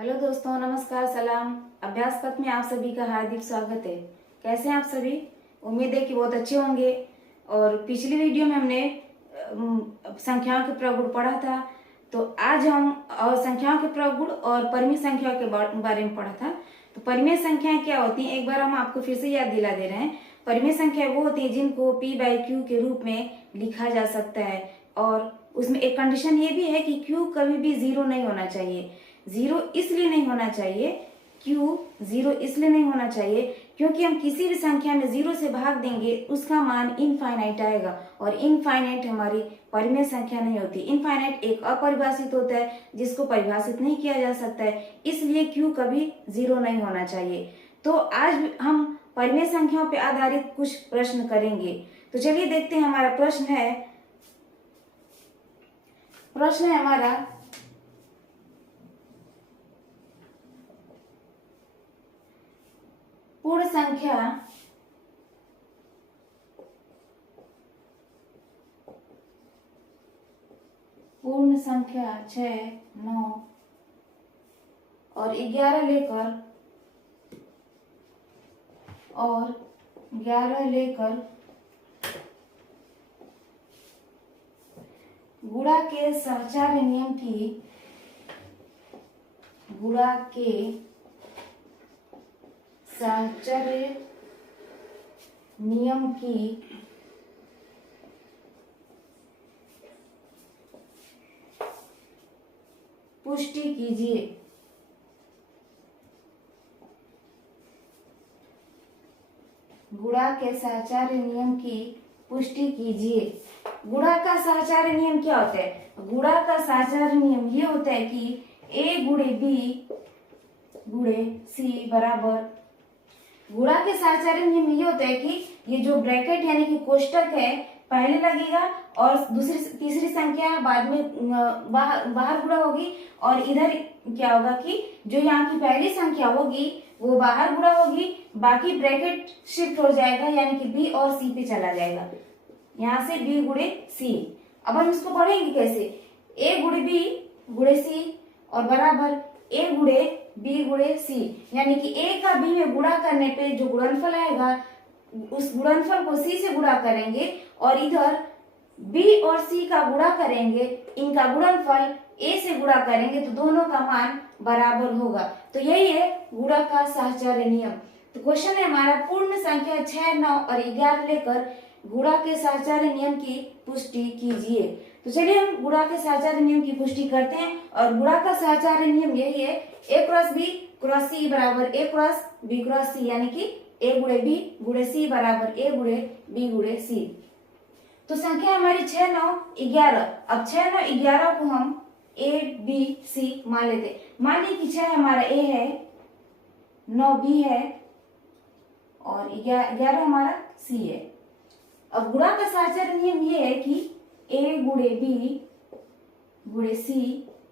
Hello दोस्तों, नमस्कार, सलाम। अभ्यास पथ में आप सभी का हार्दिक स्वागत है। कैसे हैं आप सभी? उम्मीद है कि बहुत अच्छे होंगे। और पिछली वीडियो में हमने संख्याओं के प्रगुण पढ़ा था, तो आज हम और संख्याओं के प्रगुण और परिमेय संख्याओं के बारे में पढ़ा था। तो परिमेय संख्याएं क्या होती हैं, एक बार हम आपको फिर से याद दिला दे रहे हैं। परिमेय संख्या वो होती है जिनको p/q के रूप में लिखा जा सकता है, और उसमें एक कंडीशन ये भी है कि q कभी भी जीरो नहीं होना चाहिए। जीरो इसलिए नहीं होना चाहिए, क्यों जीरो इसलिए नहीं होना चाहिए क्योंकि हम किसी भी संख्या में जीरो से भाग देंगे उसका मान इनफाइनाइट आएगा, और इनफाइनाइट हमारी परिमेय संख्या नहीं होती। इनफाइनाइट एक अपरिभाषित होता है जिसको परिभाषित नहीं किया जा सकता है, इसलिए क्यू कभी जीरो नहीं होना चाहिए। तो आज हम परिमेय संख्याओं पर आधारित कुछ प्रश्न करेंगे। तो चलिए देखते हैं। हमारा प्रश्न है हमारा पूर्ण संख्या 6, 9 और 11 लेकर गुणा के साहचर्य नियम की पुष्टि कीजिए। गुणा के साहचर्य नियम की पुष्टि कीजिए। गुणा का साहचर्य नियम क्या होता है? गुणा का साहचर्य नियम ये होता है कि a गुणे b गुणे c बराबर, गुणा के साहचर्य नियम ये होता है कि ये जो ब्रैकेट यानी कि कोष्टक है पहले लगेगा और तीसरी संख्या बाद में बाहर गुणा होगी, और इधर क्या होगा कि जो यहाँ की पहली संख्या होगी वो बाहर गुणा होगी, बाकी ब्रैकेट शिफ्ट हो जाएगा यानी कि b और c पे चला जाएगा। यहाँ से b गुणे c। अब हम इसको पढ़ेंगे कैसे? a गुणे b गुणे c और बराबर a गुणे b गुणे c, यानी कि a का b में गुणा करने पे जो गुणनफल आएगा उस गुणनफल को c से गुणा करेंगे, और इधर b और c का गुणा करेंगे, इनका गुणनफल a से गुणा करेंगे तो दोनों का मान बराबर होगा। तो यही है गुणा का साहचर्य नियम। तो क्वेश्चन है हमारा, पूर्ण संख्या 6, 9 और 11 लेकर गुणा के साहचर्य नियम की पुष्टि कीजिए। तो चलिए हम गुणा के साहचर्य नियम की पुष्टि करते हैं। और गुणा का साहचर्य नियम यही है, a cross b cross c बराबर a cross b cross c, यानी कि a गुणे b गुणे c बराबर a गुणे b गुणे c। तो संख्या हमारी 6, 9, 11। अब 6, 9, 11 को हम a b c मान लेते। मानिए कि 6 हमारा a है, 9 b है और 11 हमारा c है। अब गुणा का साहचर्य नियम ये है कि a गुणे b गुणे c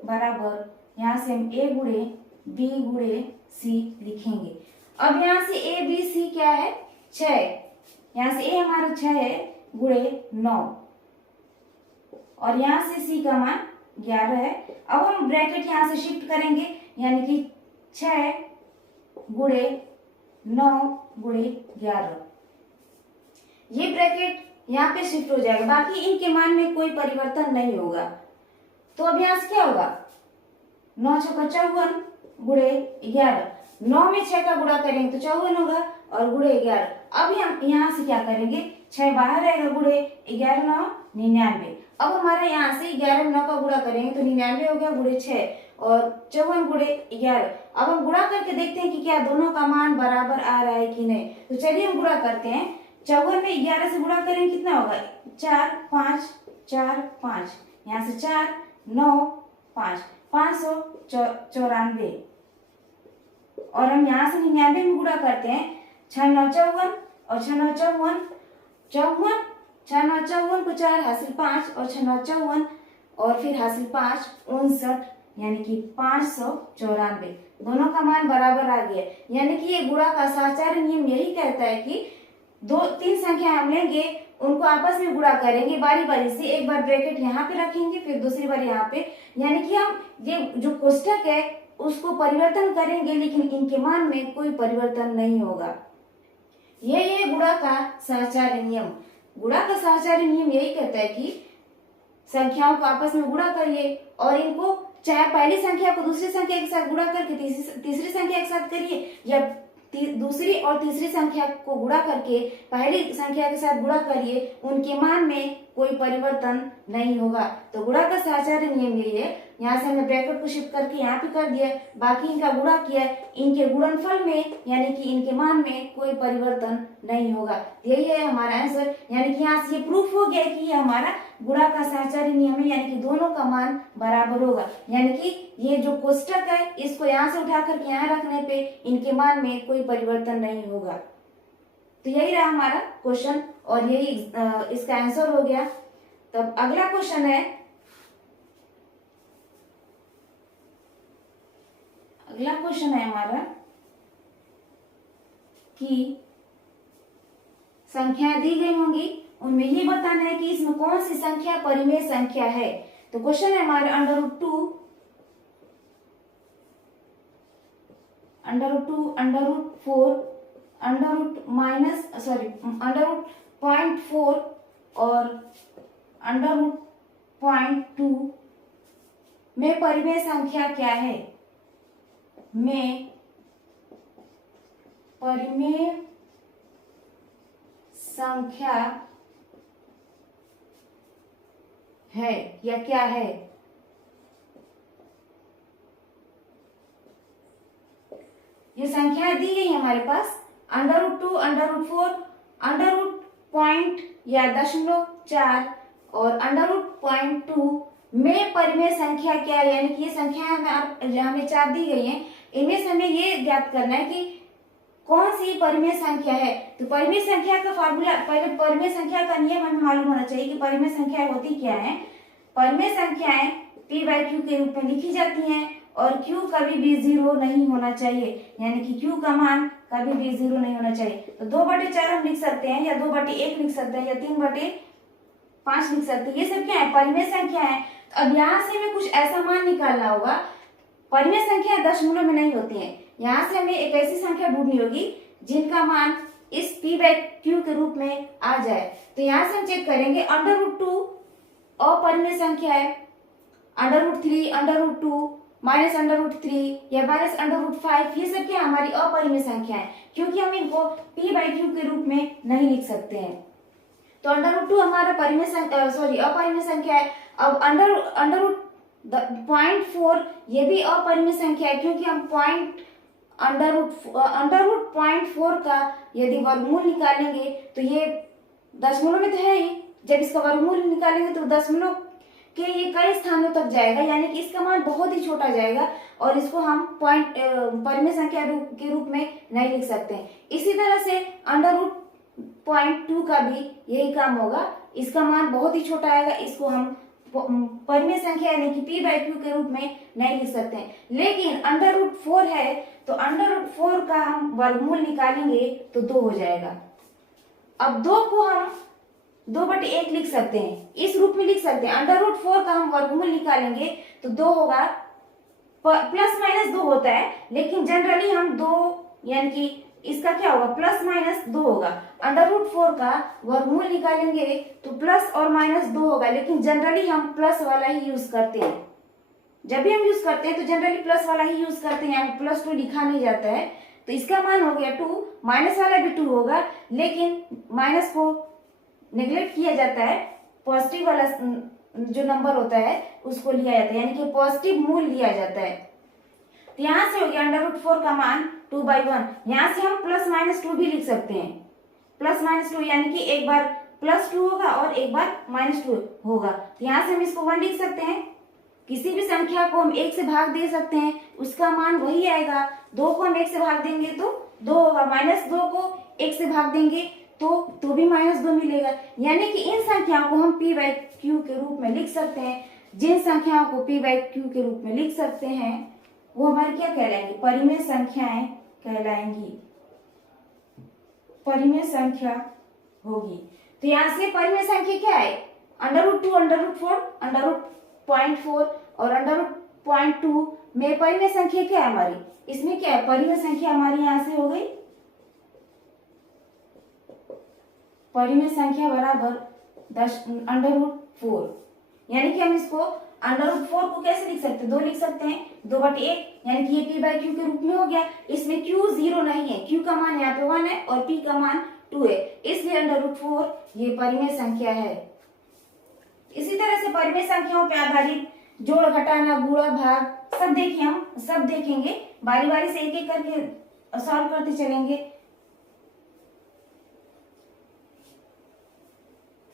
बराबर, यहाँ से हम a गुणे b गुणे c लिखेंगे। अब यहाँ से a b c क्या है? 6। यहाँ से a हमारा 6 है गुणे 9 और यहाँ से c का मान 11 है। अब हम ब्रैकेट यहाँ से शिफ्ट करेंगे, यानी कि 6 गुणे 9 गुणे 11, ये ब्रैकेट यहाँ पे शिफ्ट हो जाएगा, बाकी इनके मान में कोई परिवर्तन नहीं होगा। तो अब यहाँ से क्या होगा? 9 छक्का 54 गुणे 11, 9 में 6 का गुणा करेंगे तो 54 होगा और गुणे 11। अब हम यहाँ से क्या करेंगे? 6 बाहर रहेगा, गुणे 11 9 99। अब हमारा यहाँ से 11 में 9 का गुणा करेंगे तो 99 हो गया गुणे 6 और 54 गुणे 11। अब हम गुणा करके देखते हैं कि क्या दोनों का मान बराबर आ रहा है कि नहीं। तो चलिए हम गुणा करते हैं। 54 में 11 से गुणा करेंगे कितना होगा? 4 5 4 5, यहाँ से 4 9 5, 594। और हम यहाँ से 99 में गुणा करते हैं। 6 9 54 और 6 9 54, 54 6 9 54 को 4 हासिल 5 और 6 9 54 और फिर हासिल 5 59, यानी कि 594। दोनों का मान बराबर आ गया, यानी कि ये गुणा का साहचर्य नियम यही कहता है कि 2-3 संख्या हम लेंगे, उनको आपस में गुणा करेंगे बारी बारी से। एक बार ब्रैकेट यहाँ पे रखेंगे, फिर दूसरी बार यहाँ पे, यानी कि हम ये जो कोष्टक है उसको परिवर्तन करेंगे लेकिन इनके मान में कोई परिवर्तन नहीं होगा। ये गुणा का सहचार्य नियम। गुणा का सहचार्य नियम यही कहता है कि संख्याओं को आपस में गुणा करिए और इनको चाहे पहली संख्या को दूसरी संख्या के साथ गुणा करके तीसरी संख्या के साथ करिए या दूसरी और तीसरी संख्या को गुणा करके पहली संख्या के साथ गुणा करिए, उनके मान में कोई परिवर्तन नहीं होगा। तो गुणा का सहचार्य नियम यही है। यहाँ से हमने ब्रैकेट को शिफ्ट करके यहाँ पे कर दिया, बाकी इनका गुणा किया, इनके गुणनफल में यानी कि इनके मान में कोई परिवर्तन नहीं होगा। यही है हमारा आंसर। यानी कि यहाँ से ये प्रूफ हो गया कि ये हमारा गुणा का सहचार्य नियम है, यानी कि दोनों का मान बराबर होगा। यानी कि ये जो कोष्टक है इसको यहाँ से उठा करके यहाँ रखने पे इनके मान में कोई परिवर्तन नहीं होगा। तो यही रहा हमारा क्वेश्चन और यही इसका आंसर हो गया। तब अगला क्वेश्चन है, अगला क्वेश्चन है हमारा कि संख्याएं दी गई होंगी, उनमें ये बताना है कि इसमें कौन सी संख्या परिमेय संख्या है। तो क्वेश्चन है हमारा √2 √4 √0.4 और √0.2 में परिमेय संख्या क्या है। में परिमेय संख्या है या क्या है। ये संख्याएं दी गई हमारे पास √2 √4 √0. या 0.4 और √0.2 में परिमेय संख्या क्या है। यानी कि ये संख्याएं हमें 4 दी गई हैं, इनमें से हमें ये ज्ञात करना है कि कौन सी परिमेय संख्या है। तो परिमेय संख्या का फार्मूला, पहले परिमेय संख्या का नियम हमें मालूम होना चाहिए कि परिमेय संख्याएं होती क्या है। परिमेय संख्याएं p/q के रूप में लिखी जाती हैं और q कभी भी 0 नहीं होना चाहिए, यानी कि q का मान कभी भी 0 नहीं होना चाहिए। तो 2/4 हम लिख सकते हैं या 2/1 लिख सकते हैं या 3/5 लिख सकते हैं। ये सब क्या है, परिमेय संख्या है। तो अब यहाँ से हमें कुछ ऐसा मान निकालना होगा। परिमेय संख्या दशमलव में नहीं होती है। यहाँ से हमें एक ऐसी संख्या ढूंढनी होगी जिनका मान इस p/q के रूप में आ जाए। तो यहाँ से हम चेक करेंगे √2 अपरिमेय संख्या है, √3 √2 -√3 या -√5, ये सब क्या हमारी अपरिमेय संख्या है, क्योंककि हम इनको p/q के रूप में नहीं लिख सकते हैं। तो √2 हमारा अपरिमेय संख्या है। अब √0.4 ये भी अपरिमेय संख्या है, क्योंकि हम √0.4 का यदि वर्गमूल निकालेंगे तो ये दशमलव में तो है ही, जब इसका वर्गमूल निकालेंगे तो दशमलव के ये कई स्थानों तक जाएगा, यानी कि इसका मान बहुत ही छोटा जाएगा और इसको हम परिमेय संख्या के रूप में नहीं लिख सकते हैं। इसी तरह से √0.2 का भी यही काम होगा, इसका मान बहुत ही छोटा आएगा, इसको हम परिमेय संख्या यानी कि p/q के रूप में नहीं लिख सकते हैं। लेकिन √4 है तो √4 का हम वर्गमूल निकालेंगे तो 2 हो जाएगा। अब 2 को हम 2/1 लिख सकते हैं, इस रूप में लिख सकते हैं। √4 का हम वर्गमूल निकालेंगे तो 2 होगा, +- 2 होता है, लेकिन जनरली हम 2 यानी कि इसका क्या होगा, +- 2 होगा। √4 का वर्गमूल निकालेंगे तो प्लस और -2 होगा, लेकिन जनरली हम प्लस वाला ही यूज करते हैं। जब भी हम यूज करते हैं तो जनरली प्लस वाला ही यूज करते हैं, यहाँ +2 लिखा नहीं जाता है। तो इसका मान हो गया 2, माइनस वाला भी 2 होगा, लेकिन माइनस को नेग्लेक्ट किया जाता है, पॉजिटिव वाला जो नंबर होता है उसको लिया जाता है, यानी कि पॉजिटिव मूल लिया जाता है। तो यहाँ से हो गया √4 का मान 2/1। यहाँ से हम +- 2 भी लिख सकते हैं, +- 2 यानी कि एक बार +2 होगा और एक बार -2 होगा। तो यहाँ से हम इसको 1 लिख सकते हैं। किसी भी संख्या को हम 1 से भाग दे सकते हैं, उसका मान वही आएगा। 2 को हम 1 से भाग देंगे तो 2 होगा, -2 को 1 से भाग देंगे तो भी -2 मिलेगा। यानी कि इन संख्याओं को हम p/q के रूप में लिख सकते हैं। जिन संख्याओं को p/q के रूप में लिख सकते हैं वो हमारी क्या कहलाएंगी, परिमेय संख्याएं कहलाएंगी, परिमेय संख्या होगी। तो यहाँ से परिमेय संख्या क्या है, √2 √4 √0.4 और √0.2 में परिमेय संख्या क्या है हमारी, इसमें क्या है, परिमेय संख्या हमारी यहां से हो गई, परिमेय संख्या बराबर 10√4, यानी कि हम इसको √4 को कैसे लिख सकते हैं, 2 लिख सकते हैं, 2/1, यानी कि ये p/q के रूप में हो गया। इसमें q 0 नहीं है, q का मान यहाँ पे 1 है और p का मान 2 है, इसलिए √4 ये परिमेय संख्या है। इसी तरह से परिमेय संख्याओं पे आधारित जोड़, घटाना, गुणा, भाग सब देखिए, हम सब देखेंगे बारी बारी से, एक एक करके सॉल्व करते चलेंगे।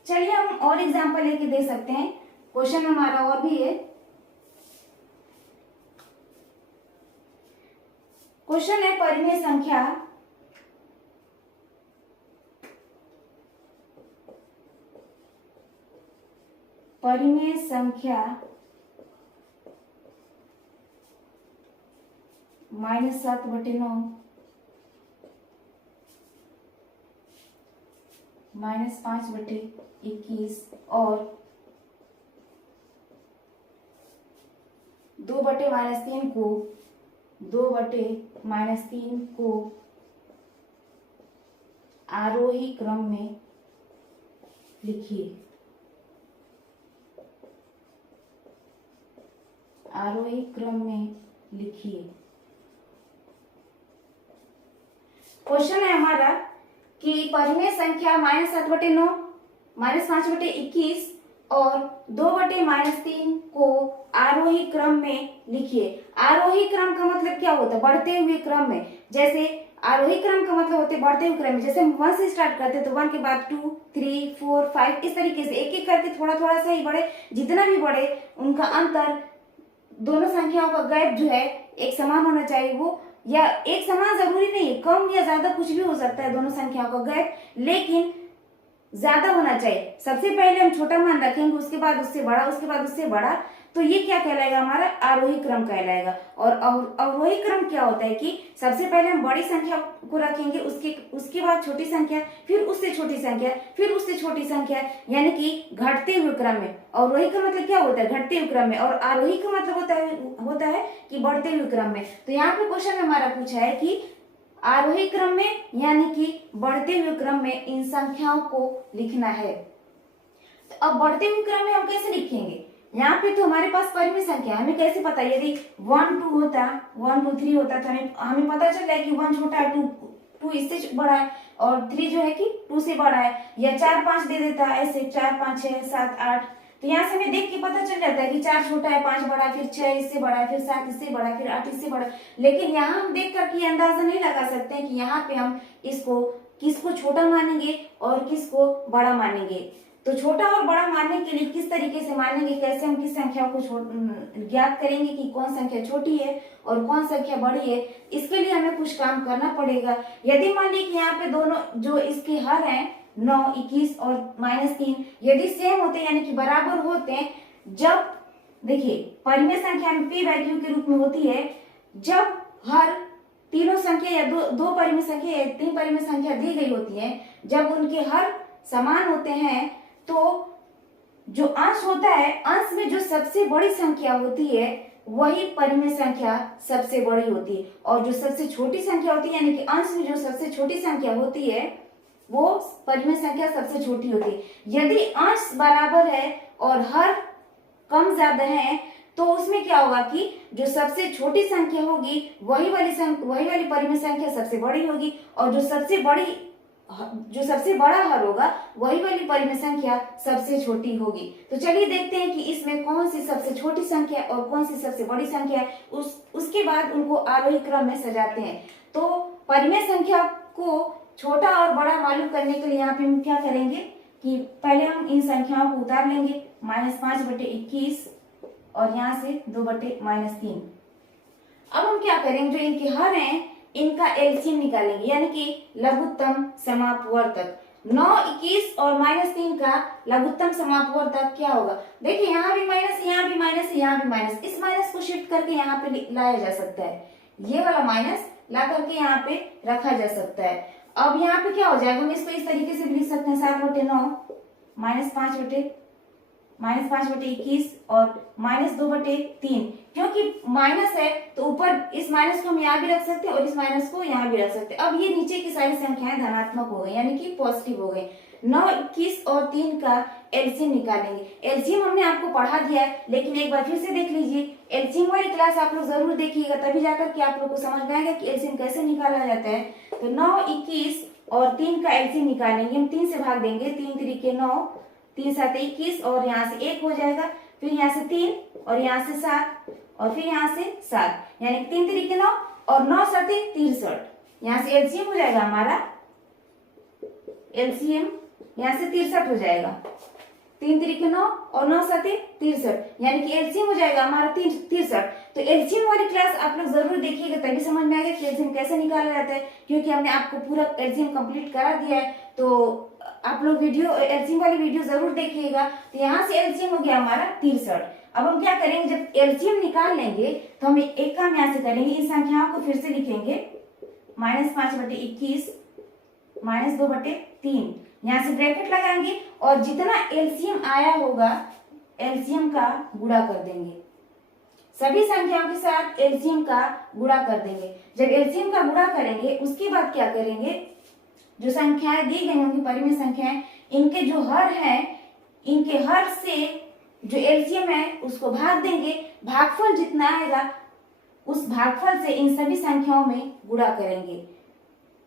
चलिए हम और एग्जांपल लेके दे सकते हैं, क्वेश्चन हमारा और भी है। क्वेश्चन है परिमेय संख्या -7/9 -5/21 और 2/-3 को 2/-3 को आरोही क्रम में लिखिए। आरोही क्रम में लिखिए। क्वेश्चन है हमारा कि परिमेय संख्या -7/9 -5/21 और 2/-3 को आरोही क्रम में लिखिए। आरोही क्रम का मतलब क्या होता है, बढ़ते हुए क्रम में। जैसे आरोही क्रम का मतलब होते बढ़ते हुए क्रम में, जैसे हम 1 से स्टार्ट करते हैं तो 1 के बाद 2, 3, 4, 5 इस तरीके से एक एक करके थोड़ा थोड़ा सा ही बढ़े, जितना भी बढ़े उनका अंतर, दोनों संख्याओं का गैप जो है एक समान होना चाहिए। वो या एक समान जरूरी नहीं है, कम या ज्यादा कुछ भी हो सकता है दोनों संख्याओं का गैप, लेकिन ज्यादा होना चाहिए। सबसे पहले हम छोटा मान रखेंगे, उसके बाद उससे बड़ा, उसके बाद उससे बड़ा, तो ये क्या कहलाएगा, हमारा आरोही क्रम कहलाएगा। और अवरोही क्रम क्या होता है कि सबसे पहले हम बड़ी संख्या को रखेंगे, उसके बाद छोटी संख्या, फिर उससे छोटी संख्या, फिर उससे छोटी संख्या, यानी कि घटते हुए क्रम में। अवरोही का मतलब क्या होता है, घटते हुए क्रम में, और आरोही का मतलब होता है कि बढ़ते हुए क्रम में। तो यहाँ पे क्वेश्चन हमारा पूछा है कि आरोही क्रम में यानी कि बढ़ते हुए क्रम में इन संख्याओं को लिखना है। तो अब बढ़ते हुए क्रम में हम कैसे लिखेंगे, यहाँ पे तो हमारे पास परिमेय संख्या, हमें कैसे पता, यदि 1 2 होता, 1 2 3 होता तो हमें पता चल रहा है कि 1 छोटा है, 2 इससे बड़ा है, और 3 जो है कि 2 से बड़ा है, या 4 5 दे देता है, ऐसे 4 5 6 7 8, तो यहाँ से हमें देख के पता चल जाता है कि 4 छोटा है, 5 बड़ा है, फिर 6 इससे बड़ा है, फिर 7 इससे बड़ा है, फिर 8 इससे बड़ा है। लेकिन यहाँ हम देख करके ये अंदाजा नहीं लगा सकते कि यहाँ पे हम किसको छोटा मानेंगे और किसको बड़ा मानेंगे। तो छोटा और बड़ा मानने के लिए किस तरीके से मानेंगे, कैसे हम किस संख्या को ज्ञात करेंगे कि कौन संख्या छोटी है और कौन संख्या बड़ी है, इसके लिए हमें कुछ काम करना पड़ेगा। यदि मान लीजिए कि यहाँ पे दोनों जो इसके हर हैं 9, 21 और -3 यदि सेम होते हैं, यानी कि बराबर होते हैं, जब देखिए परिमेय संख्या में p/q के रूप में होती है, जब हर तीनों संख्या या दो परिमेय संख्या या 3 परिमेय संख्या दी गई होती है, जब उनके हर समान होते हैं, तो जो अंश होता है, अंश में जो सबसे बड़ी संख्या होती है वही परिमेय संख्या सबसे बड़ी होती है, और जो सबसे छोटी संख्या होती है, यानी कि अंश में जो सबसे छोटी संख्या होती है वो परिमेय संख्या सबसे छोटी होती है। यदि अंश बराबर है और हर कम ज्यादा है, तो उसमें क्या होगा कि जो सबसे छोटी संख्या होगी वही वाली परिमेय संख्या सबसे बड़ी होगी, और जो सबसे बड़ा हर होगा वही वाली परिमेय संख्या सबसे छोटी होगी। तो चलिए देखते हैं कि इसमें कौन सी सबसे छोटी संख्या और कौन सी सबसे बड़ी संख्या है, उसके बाद उनको आरोही क्रम में सजाते हैं। तो परिमेय संख्या को छोटा और बड़ा मालूम करने के लिए यहाँ पे हम क्या करेंगे कि पहले हम इन संख्याओं को उतार लेंगे, -5/21 और यहाँ से 2/-3। अब हम क्या करेंगे, जो इनके हर हैं इनका एलसीएम निकालेंगे, यानी कि लघुत्तम समापवर्तक। 9, 21 और -3 का लघुत्तम समापवर्तक क्या होगा, देखिए यहाँ भी माइनस, यहाँ भी माइनस, यहाँ भी माइनस, इस माइनस को शिफ्ट करके यहाँ पे लाया जा सकता है, ये वाला माइनस ला करके यहाँ पे रखा जा सकता है। अब यहाँ पे क्या हो जाएगा, हम इसको इस तरीके से भी लिख सकते हैं, 7/9 -5/, -5/21 और -2/3। क्योंकि माइनस है तो ऊपर इस माइनस को हम यहाँ भी रख सकते हैं और इस माइनस को यहाँ भी रख सकते हैं। अब ये नीचे की सारी संख्याएं धनात्मक हो गई, यानी कि पॉजिटिव हो गई। 9, 21 और 3 का एलसीएम निकालेंगे। एलसीएम हमने आपको पढ़ा दिया है, लेकिन एक बार फिर से देख लीजिए। एलसीएम वाली क्लास आप लोग जरूर देखिएगा, तभी जाकर के आप लोग को समझ में आएगा कि एलसीएम कैसे निकाला जाता है। तो 9, 21 और 3 का एलसीएम निकालेंगे। हम 3 से भाग देंगे, 3 3 9, 3 7 21 और यहाँ से 1 हो जाएगा, फिर यहाँ से 3 और यहाँ से 7 और फिर यहाँ से 7, यानी कि 3 3 9 और 9 7 63। यहाँ से एलसीएम हो जाएगा हमारा, एलसीएम यहाँ से 63 हो जाएगा। 3 3 9 और 9 7 63, यानी कि एलसीएम हो जाएगा हमारा 63। तो एलसीएम वाली क्लास आप लोग जरूर देखिएगा, तभी समझ में आएगा कि एलसीएम कैसे निकाला जाता है। क्योंकि हमने आपको पूरा एलसीएम कंप्लीट करा दिया है, तो आप लोग वीडियो एलसीएम वाली वीडियो जरूर देखिएगा। तो यहाँ से एलसीएम हो गया हमारा 63। अब हम क्या करेंगे, जब एलसीएम निकाल लेंगे तो हम एक काम यहाँ से करेंगे, इन संख्याओं को फिर से लिखेंगे। -5/21 -2/3, यहाँ से ब्रैकेट लगाएंगे और जितना एलसीएम आया होगा एलसीएम का गुणा कर देंगे। सभी संख्याओं के साथ एलसीएम का गुणा कर देंगे। जब एलसीएम का गुणा करेंगे उसके बाद क्या करेंगे, जो संख्याएं दी गई होंगी परिमेय संख्याएं, इनके जो हर है, इनके हर से जो एलसीएम है उसको भाग देंगे। भागफल जितना आएगा उस भागफल से इन सभी संख्याओं में गुणा करेंगे।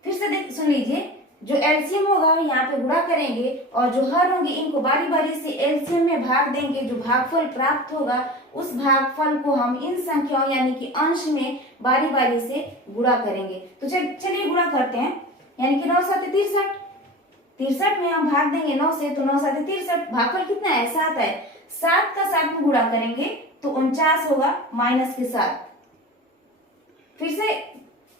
फिर से सुन लीजिए, जो एलसीएम होगा यहाँ पे गुणा करेंगे और जो हर होंगे इनको बारी बारी से एलसीएम में भाग देंगे। जो भागफल प्राप्त होगा उस भागफल को हम इन संख्याओं यानी कि अंश में बारी बारी से गुणा करेंगे। तो चलिए गुणा करते हैं, यानी कि 9 7 63, 63 में हम भाग देंगे 9 से, तो 9 7 63। भागफल कितना है, 7 है। 7 का 7 में गुणा करेंगे तो 49 होगा माइनस के 7। फिर से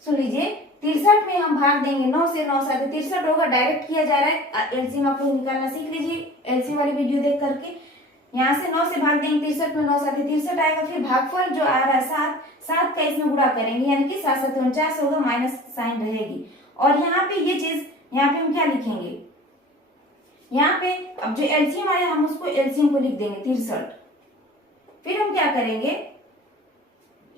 सुन लीजिए, 63 में हम भाग देंगे 9 से, 9 7 63 होगा। डायरेक्ट किया जा रहा है, एलसीएम आप लोग निकालना सीख लीजिए एलसीएम वाली वीडियो देख करके। यहाँ से 9 से भाग देंगे 63 में, 9 7 63 आएगा। फिर भागफल जो आ रहा है 7, 7 का इसमें गुणा करेंगे, यानी कि 7 7 49 होगा, माइनस साइन रहेगी। और यहाँ पे ये चीज, यहाँ पे हम क्या लिखेंगे, यहाँ पे अब जो एलसीएम आया हम उसको एलसीएम को लिख देंगे 63। फिर हम क्या करेंगे,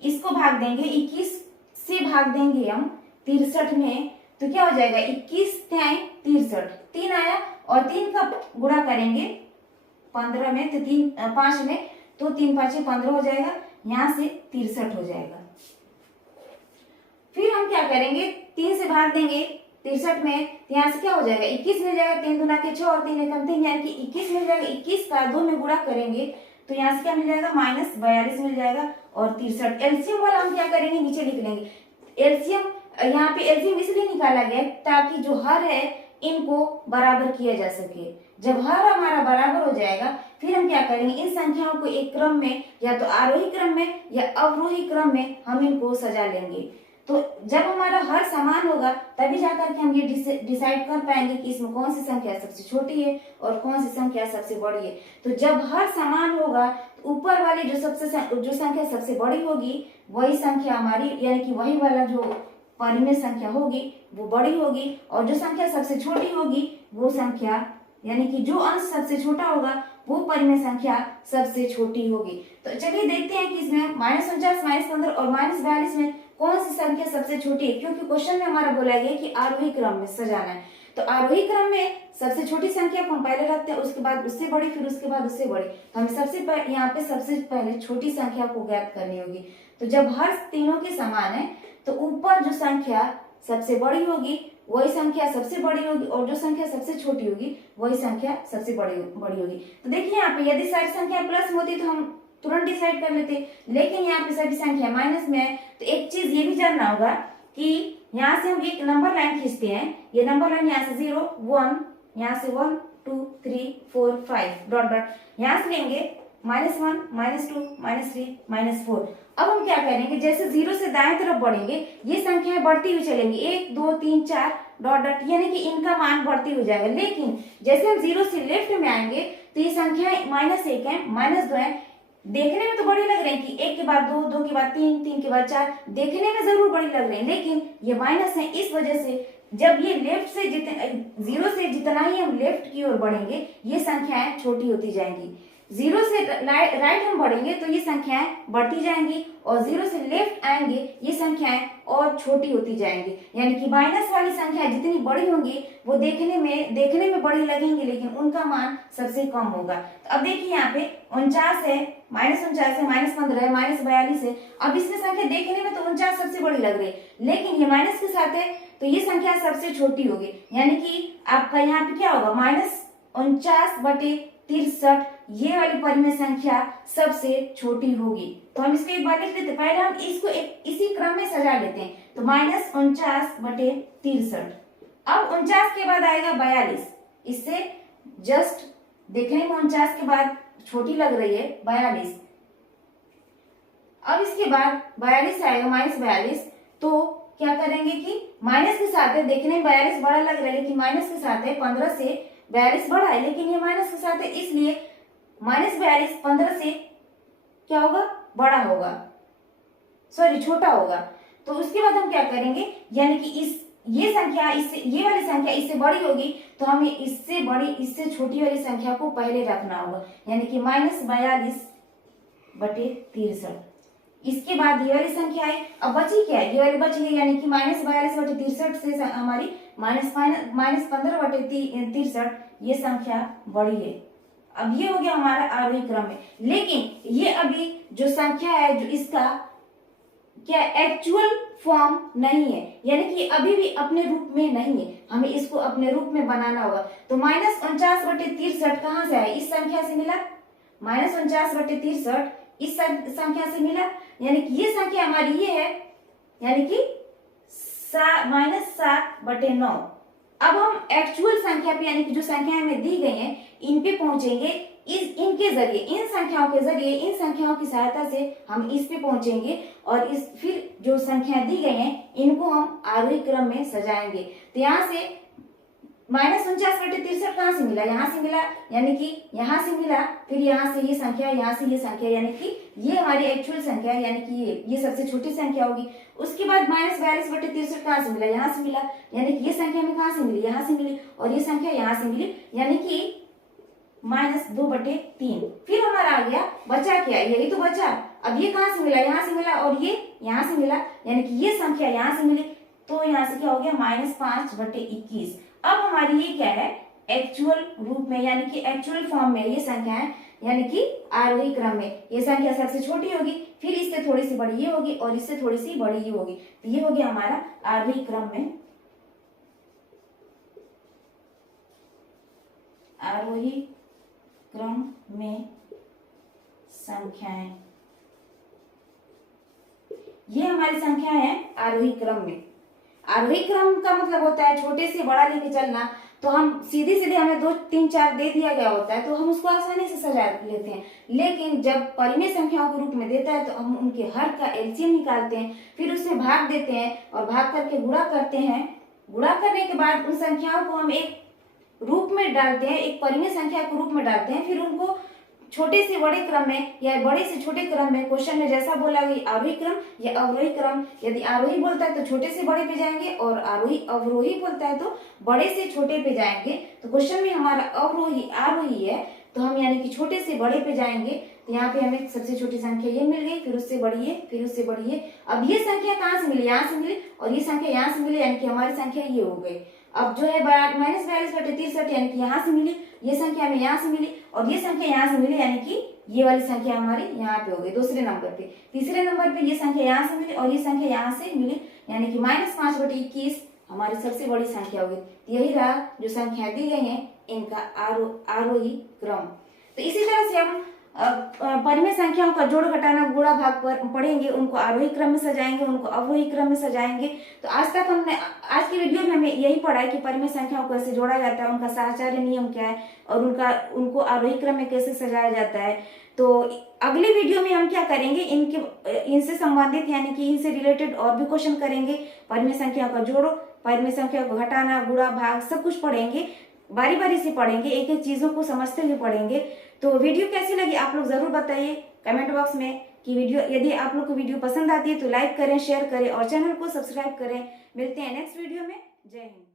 इसको भाग देंगे 21 से भाग देंगे हम 63 में, तो क्या हो जाएगा 21 3 63, 3 आया और 3 का गुणा करेंगे 15 में, तो 3 5 में, तो 3 5 15 हो जाएगा, यहाँ से 63 हो जाएगा। फिर हम क्या करेंगे, 3 से भाग देंगे 63 में, तो यहाँ से क्या हो जाएगा 21 मिल जाएगा, 3 दूना के 6 और 3 एकम 3, यानी कि 21 मिल जाएगा। 21 का 2 में गुणा करेंगे तो यहाँ से क्या मिल जाएगा, -42 मिल जाएगा और 63। एलसीएम वाला हम क्या करेंगे, नीचे लिख लेंगे। एलसीएम यहाँ पे एलसीएम इसलिए निकाला गया ताकि जो हर है इनको बराबर किया जा सके। जब हर हमारा बराबर हो जाएगा फिर हम क्या करेंगे, इन संख्याओं को एक क्रम में, या तो आरोही क्रम में या अवरोही क्रम में हम इनको सजा लेंगे। तो जब हमारा हर समान होगा तभी जाकर के हम ये डिसाइड कर पाएंगे कि इसमें कौन सी संख्या सबसे छोटी है और कौन सी संख्या सबसे बड़ी है। तो जब हर समान होगा तो ऊपर वाली जो संख्या सबसे बड़ी होगी वही संख्या हमारी, यानी कि वही वाला जो परिमेय संख्या होगी वो बड़ी होगी, और जो संख्या सबसे छोटी होगी वो संख्या, यानी कि जो अंश सबसे छोटा होगा वो परिमेय संख्या सबसे छोटी होगी। तो चलिए देखते हैं कि इसमें -49, -15 और -42 में कौन सी संख्या सबसे छोटी है, क्योंकि क्वेश्चन में हमारा बोला गया कि आरोही क्रम में सजाना है। तो आरोही क्रम में सबसे छोटी संख्या को हम पहले रखते हैं, उसके बाद उससे बड़ी, फिर उसके बाद उससे बड़ी। तो हमें यहाँ पे सबसे पहले छोटी संख्या को ज्ञात करनी होगी। तो जब हर तीनों के समान है तो ऊपर जो संख्या सबसे बड़ी होगी वही संख्या सबसे बड़ी होगी, और जो संख्या सबसे छोटी होगी वही संख्या सबसे बड़ी होगी। तो देखिए यहाँ पे यदि सारी संख्या प्लस में होती तो हम तुरंत डिसाइड कर लेते, लेकिन यहाँ पे सभी संख्या माइनस में है। तो एक चीज ये भी जानना होगा कि यहाँ से हम एक नंबर लाइन खींचते हैं, ये नंबर लाइन यहाँ से 0 1, यहाँ से 1 2 3 4 5 डॉट डॉट, यहाँ से लेंगे -1 -2 -3 -4। अब हम क्या करेंगे, जैसे 0 से दाएं तरफ बढ़ेंगे ये संख्याएं बढ़ती हुई चलेंगी, 1 2 3 4 डॉट डॉट, यानी कि इनका मान बढ़ती हुई जाएगा। लेकिन जैसे हम 0 से लेफ्ट में आएंगे तो ये संख्याएं -1 है, -2 है, देखने में तो बड़ी लग रही है कि 1 के बाद 2, 2 के बाद 3, 3 के बाद 4, देखने में जरूर बड़ी लग रही है, लेकिन ये माइनस है। इस वजह से जब ये लेफ्ट से 0 से जितना ही हम लेफ्ट की ओर बढ़ेंगे ये संख्याएं छोटी होती जाएंगी। जीरो से राइट हम बढ़ेंगे तो ये संख्याएं बढ़ती जाएंगी, और जीरो से लेफ्ट आएंगे ये संख्याएं और छोटी होती जाएंगी। यानी कि माइनस वाली संख्याएं जितनी बड़ी होंगी वो देखने में बड़ी लगेंगी, लेकिन उनका मान सबसे कम होगा। तो अब देखिए यहाँ पे 49 है, -49 है, -15 है, -42 है। अब इसमें संख्या देखने में तो 49 सबसे बड़ी लग रही है, लेकिन ये माइनस के साथ है तो ये संख्या सबसे छोटी होगी। यानी कि आपका यहाँ पे क्या होगा, -49/63, ये वाली परिमेय संख्या सबसे छोटी होगी। तो हम इसको एक बार लिख लेते, पहले हम इसको इसी क्रम में सजा लेते हैं। तो -49/63। अब 49 के बाद आएगा 42, इससे जस्ट देखने में 49 के बाद छोटी लग रही है 42। अब इसके बाद 42 आएगा, -42। तो क्या करेंगे कि माइनस के साथ है, देखने में 42 बड़ा लग रहा है, लेकिन माइनस के साथ है, 15 से 42 बड़ा है, लेकिन ये माइनस के साथ है, इसलिए -42 15 से क्या होगा, बड़ा होगा, सॉरी छोटा होगा। तो उसके बाद हम क्या करेंगे, यानी कि ये संख्या इससे, ये वाली संख्या इससे बड़ी होगी, तो हमें इससे बड़ी, इससे छोटी वाली संख्या को पहले रखना होगा। यानी कि -42/63। इसके बाद ये वाली संख्या है, अब बची क्या है, ये वाली बची है, यानी कि -42/63 से हमारी -15/63 ये संख्या बड़ी है। अब ये हो गया हमारा आरोही क्रम में। लेकिन ये अभी जो संख्या है, जो इसका क्या एक्चुअल फॉर्म नहीं है, यानी कि अभी भी अपने रूप में नहीं है, हमें इसको अपने रूप में बनाना होगा। तो -49/63 कहाँ से आया, इस संख्या से मिला, -49/63 इस संख्या से मिला, यानी कि ये संख्या हमारी ये है, यानी कि -7/9। अब हम एक्चुअल संख्या पे, यानी कि जो संख्याएं हमें दी गई हैं, इन पे पहुंचेंगे, इनके जरिए, इन संख्याओं के जरिए, इन संख्याओं की सहायता से हम इस पे पहुंचेंगे, और इस फिर जो संख्या दी गई हैं इनको हम आरोही क्रम में सजाएंगे। तो यहाँ से -49/63 कहाँ से मिला, यहाँ से मिला, यानी कि यहाँ से मिला, फिर यहाँ से ये संख्या, यहाँ से ये संख्या, यानी कि ये हमारी एक्चुअल संख्या है, यानी कि ये सबसे छोटी संख्या होगी। उसके बाद -42/63 कहाँ से मिला, यहाँ से मिला, यानी कि ये संख्या में कहाँ से मिली, यहाँ से मिली, और ये संख्या यहाँ से मिली, यानी कि -2/3। फिर हमारा आ गया, बचा क्या, यही तो बचा। अब ये कहाँ से मिला, यहाँ से मिला, और ये यहाँ से मिला, यानी कि ये संख्या यहाँ से मिली, तो यहाँ से क्या हो गया, -5/21। अब हमारी ये क्या है, एक्चुअल रूप में, यानी कि एक्चुअल फॉर्म में ये संख्या है, यानी कि आरोही क्रम में ये संख्या सबसे छोटी होगी, फिर इससे थोड़ी सी बड़ी ये होगी, और इससे थोड़ी सी बड़ी ये होगी। तो ये हो गया हमारा आरोही क्रम में, आरोही क्रम में संख्याएं, ये हमारी संख्या है आरोही क्रम में। आरोही क्रम का मतलब होता है छोटे से बड़ा लेके चलना। तो हम सीधे सीधे, हमें 2 3 4 दे दिया गया होता है तो हम उसको आसानी से सजा लेते हैं, लेकिन जब परिमेय संख्याओं के रूप में देता है तो हम उनके हर का एलसीएम निकालते हैं, फिर उसमें भाग देते हैं और भाग करके गुणा करते हैं। गुणा करने के बाद उन संख्याओं को हम एक रूप में डालते हैं, एक परिमेय संख्या के रूप में डालते हैं, फिर उनको छोटे से बड़े क्रम में या बड़े से छोटे क्रम में, क्वेश्चन में जैसा बोला गया आरोही क्रम या अवरोही क्रम, यदि आरोही बोलता है तो छोटे से बड़े पे जाएंगे, और आरोही अवरोही बोलता है तो बड़े से छोटे पे जाएंगे। तो क्वेश्चन में हमारा अवरोही आरोही है, तो हम यानी कि छोटे से बड़े पे जाएंगे। तो यहाँ पे हमें सबसे छोटी संख्या ये मिल गई, फिर उससे बड़ी है, फिर उससे बड़ी है। अब ये संख्या कहाँ से मिली, यहाँ से मिली, और ये संख्या यहाँ से मिली, यानी कि हमारी संख्या ये हो गई। अब जो है -42/63, यानी कि यहाँ से मिली, ये संख्या हमें यहाँ से मिली, और ये संख्या यहाँ से मिली, यानी कि ये वाली संख्या हमारी यहाँ पे हो गई दूसरे नंबर पे। तीसरे नंबर पे ये संख्या यहाँ से मिली और ये संख्या यहाँ से मिली, यानी कि -5/21 हमारी सबसे बड़ी संख्या होगी। यही रहा जो संख्या दी गई है इनका आरोही क्रम। तो इसी तरह से हम परिमेय संख्याओं का जोड़ घटाना गुणा भाग पर पढ़ेंगे, उनको आरोही क्रम में सजाएंगे, उनको अवरोही क्रम में सजाएंगे। तो आज तक हमने, आज की वीडियो में हमें यही पढ़ा है कि परिमेय संख्याओं को कैसे जोड़ा जाता है, उनका साहचर्य नियम क्या है, और उनको आरोही क्रम में कैसे सजाया जाता है। तो अगले वीडियो में हम क्या करेंगे, इनसे संबंधित यानी कि इनसे रिलेटेड और भी क्वेश्चन करेंगे। परिमेय संख्याओं का जोड़ो, परिमेय संख्या को घटाना, गुणा भाग सब कुछ पढ़ेंगे, बारी बारी से पढ़ेंगे, एक एक चीजों को समझते हुए पढ़ेंगे। तो वीडियो कैसी लगी आप लोग जरूर बताइए कमेंट बॉक्स में कि वीडियो, यदि आप लोग को वीडियो पसंद आती है तो लाइक करें, शेयर करें और चैनल को सब्सक्राइब करें। मिलते हैं नेक्स्ट वीडियो में। जय हिंद।